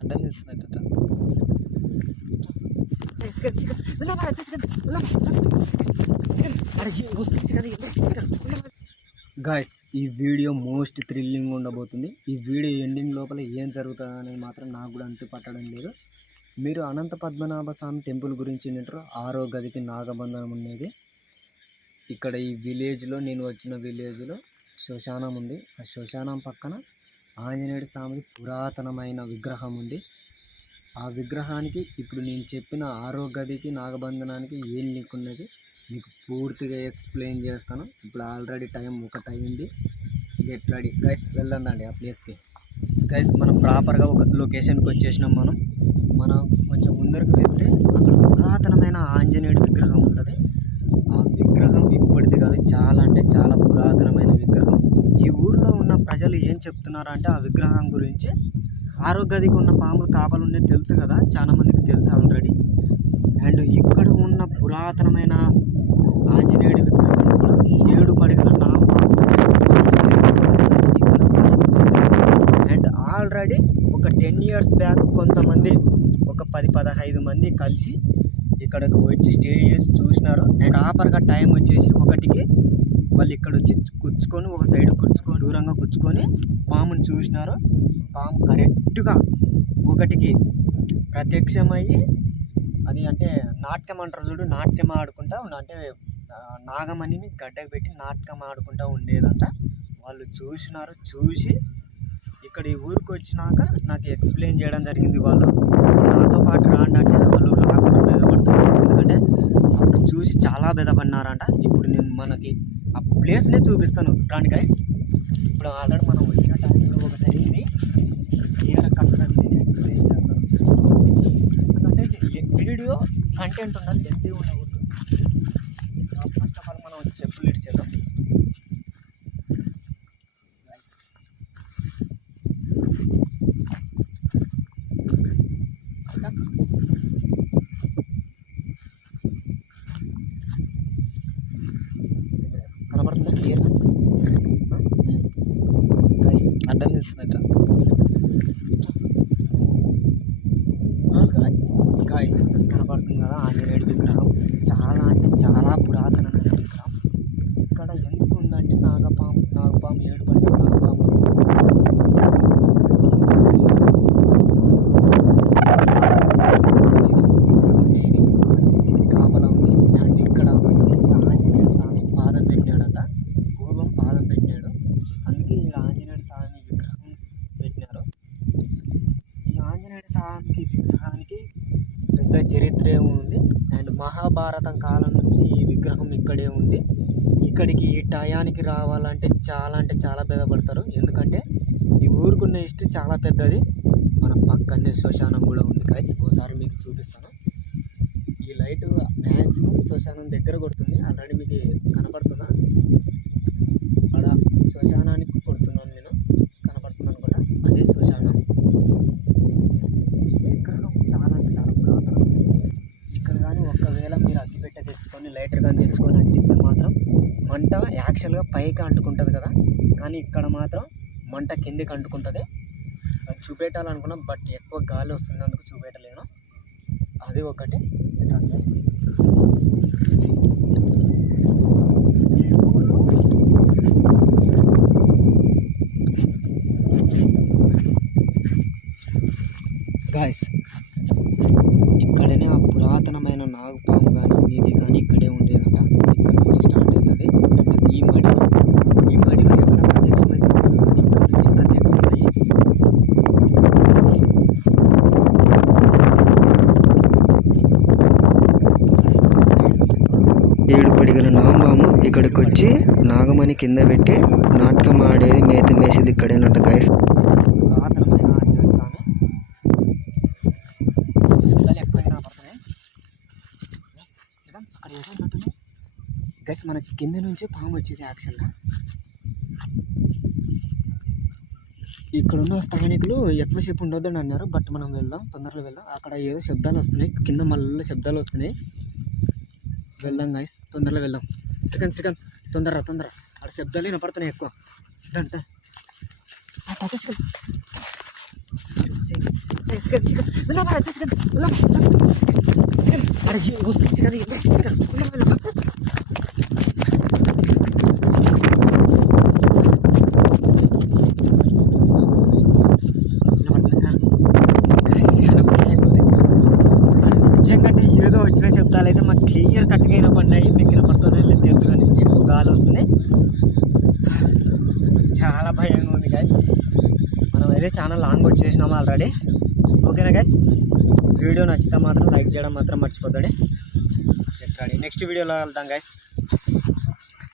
అడ్డం తీసినట్టు గాయస్, ఈ వీడియో మోస్ట్ థ్రిల్లింగ్ ఉండబోతుంది. ఈ వీడియో ఎండింగ్ లోపల ఏం జరుగుతుంది అనేది మాత్రం నాకు కూడా అంతు పట్టడం లేదు. మీరు అనంత పద్మనాభ స్వామి టెంపుల్ గురించి వింటారు. 6వ గదికి నాగబంధనం ఉండేది. ఇక్కడ ఈ విలేజ్లో, నేను వచ్చిన విలేజ్లో శ్మశానం ఉంది. ఆ శ్మశానం పక్కన ఆంజనేయుడి స్వామి పురాతనమైన విగ్రహం ఉంది. ఆ విగ్రహానికి ఇప్పుడు నేను చెప్పిన 6వ గదికి నాగబంధనానికి ఏం లింక్ ఉన్నది మీకు పూర్తిగా ఎక్స్ప్లెయిన్ చేస్తాను. ఇప్పుడు ఆల్రెడీ టైం 1 అయింది. గెట్ రెడీ గైస్, వెళ్దాండి ఆ ప్లేస్కి. గైస్, మనం ప్రాపర్గా ఒక లొకేషన్కి వచ్చేసినాం. మనం కొంచెం ముందరకు వెళ్తే అక్కడ పురాతనమైన ఆంజనేయుడి విగ్రహం ఉంటుంది. ఆ విగ్రహం ఇప్పటిది కాదు, చాలా అంటే చాలా పురాతనమైన విగ్రహం. ఈ ఊర్లో ఉన్న ప్రజలు ఏం చెప్తున్నారంటే ఆ విగ్రహం గురించి 6వ గదికి ఉన్న పాములు కాపలు ఉండేది తెలుసు కదా, చాలా మందికి తెలుసు ఆల్రెడీ. అండ్ ఇక్కడ ఉన్న పురాతనమైన ఆంజనేయుడి విగ్రహం కూడా 7 పడగల నామపాము అండ్ ఆల్రెడీ ఒక 10 years బ్యాక్ కొంతమంది ఒక 10-15 మంది కలిసి ఇక్కడికి వచ్చి స్టే చేసి చూసినారు. అండ్ ప్రాపర్గా టైం వచ్చేసి 1కి వాళ్ళు ఇక్కడ వచ్చి కూర్చుకొని ఒక సైడ్ కూర్చుకొని దూరంగా కూర్చుకొని పాముని చూసినారు. పాము కరెక్ట్గా 1కి ప్రత్యక్షమయ్యి, అది అంటే నాట్యం అంటారు చూడు, నాట్యం ఆడుకుంటా అంటే నాగమణిని గడ్డకు పెట్టి నాటకం ఆడుకుంటూ ఉండేదంట. వాళ్ళు చూసినారు. చూసి ఇక్కడ ఈ ఊరికి వచ్చినాక నాకు ఎక్స్ప్లెయిన్ చేయడం జరిగింది. వాళ్ళు నాతో పాటు రాండి అంటే వాళ్ళు రాకుండా బెదపడుతున్నారు. ఎందుకంటే అప్పుడు చూసి చాలా బెదపడినారంట. ఇప్పుడు నేను మనకి ఆ ప్లేస్నే చూపిస్తాను, రాండి గైస్. ఇప్పుడు ఆల్రెడీ మనం వచ్చిన టైంలో 1 అయింది. క్లియర్ కట్టడం నేను ఎక్స్ప్లెయిన్ చేస్తాను. ఎందుకంటే వీడియో కంటెంట్ ఉండాలి, లెంతీ ఉండకూడదు. ఫస్ట్ ఆఫ్ ఆల్ మనం చెప్పులు ఇడిచేద్దాం. కనబడుతుందా క్లియర్గా? అడ్డం తీసినట్టు గాయస్, కనబడుతుంది కదా ఆంజనేయుడి విగ్రహం. చాలా అంటే చాలా పురాతనమైన విగ్రహం. ఇక్కడ ఎందుకు ఉందంటే నాగపాము 7 పడగల నాగపాము కాపలా ఉంది. అండ్ ఇక్కడ వచ్చేసి ఆంజనేయుడు స్వామి పాదం పెట్టినాడట. పూర్వం పాదం పెట్టినాడు, అందుకే ఇక్కడ ఆంజనేయుడు స్వామి విగ్రహం పెట్టినారు. ఈ ఆంజనేయుడు స్వామికి విగ్రహానికి పెద్ద చరిత్రే ఉంది. అండ్ మహాభారతం కాలం నుంచి ఈ విగ్రహం ఇక్కడే ఉంది. ఇక్కడికి ఈ టయానికి రావాలంటే చాలా బెదపడతారు. ఎందుకంటే ఈ ఊరుకున్న హిస్టరీ చాలా పెద్దది. మన పక్కనే శ్మశానం కూడా ఉంది గైస్, ఒకసారి మీకు చూపిస్తాను. ఈ లైట్ మ్యాక్సిమం శ్మశానం దగ్గర కొడుతుంది. ఆల్రెడీ మీకు కనపడుతుందా? అక్కడ శ్మశానానికి కొడుతున్నాను నేను, కనపడుతున్నాను కూడా, అదే శ్మశానం. విగ్రహం చాలా అంటే చాలా పురాతనం. ఇక్కడ కానీ ఒకవేళ మీరు అగ్గిపెట్టె తెచ్చుకొని లైటర్ కానీ తెచ్చుకొని అంటిస్తే మాత్రం మంట యాక్చువల్గా పైకి అంటుకుంటుంది కదా, కానీ ఇక్కడ మాత్రం మంట కిందికి అంటుకుంటుంది. అది చూపెట్టాలనుకున్నా, బట్ ఎక్కువ గాలి వస్తుంది, అందుకు చూపెట్టలేను. అది ఒకటి. గాయస్, ఇక్కడనే ఆ పురాతనమైన నాగపాము కానీ నిధి కానీ ఇక్కడే ఉండేదంట. ఇక్కడ నుంచి స్టార్ట్ అవుతుంది. అండ్ ఈ మడిలో ఎక్కడ ప్రత్యక్షమైతే ఇక్కడ నుంచి ప్రత్యక్షమయ్యి 7 పడగల నాగపాము ఇక్కడికి వచ్చి నాగమణి కింద పెట్టి నాటకం ఆడేది, మేత మేసేది ఇక్కడేనంట గైస్. పురాతనమైన ఆంజనేయ స్వామి. శబ్దాలు ఎక్కువైనా పడుతున్నాయి అక్కడ ఏదైనా గైస్. మనకి కింద నుంచి పాము వచ్చేది యాక్చువల్గా. ఇక్కడున్న స్థానికులు ఎక్కువసేపు ఉండొద్దని అన్నారు, బట్ మనం వెళ్దాం, తొందరలో వెళ్దాం. అక్కడ ఏదో శబ్దాలు వస్తున్నాయి, కింద మళ్ళీ శబ్దాలు వస్తున్నాయి. వెళ్దాం గైస్, తొందరలో వెళ్దాం. శ్రీకాంత్ తొందర అక్కడ శబ్దాలు వినపడుతున్నాయి ఎక్కువ. దంట ఏదో వచ్చిన శబ్దాలు అయితే మాకు క్లియర్ కట్గా వినపడినాయి. మీకు వినపడుతూనే లేదు తెలుసు, కానీ ఎక్కువ గాలి వస్తుంది, చాలా భయంగా ఉంది గైస్. మనం అయితే చాలా లాంగ్ వచ్చేసినాము ఆల్రెడీ. ఓకేనా గైస్, వీడియో నచ్చితే మాత్రం లైక్ చేయడం మాత్రం మర్చిపోతాడు. నెక్స్ట్ వీడియోలో వెళ్దాం గైస్.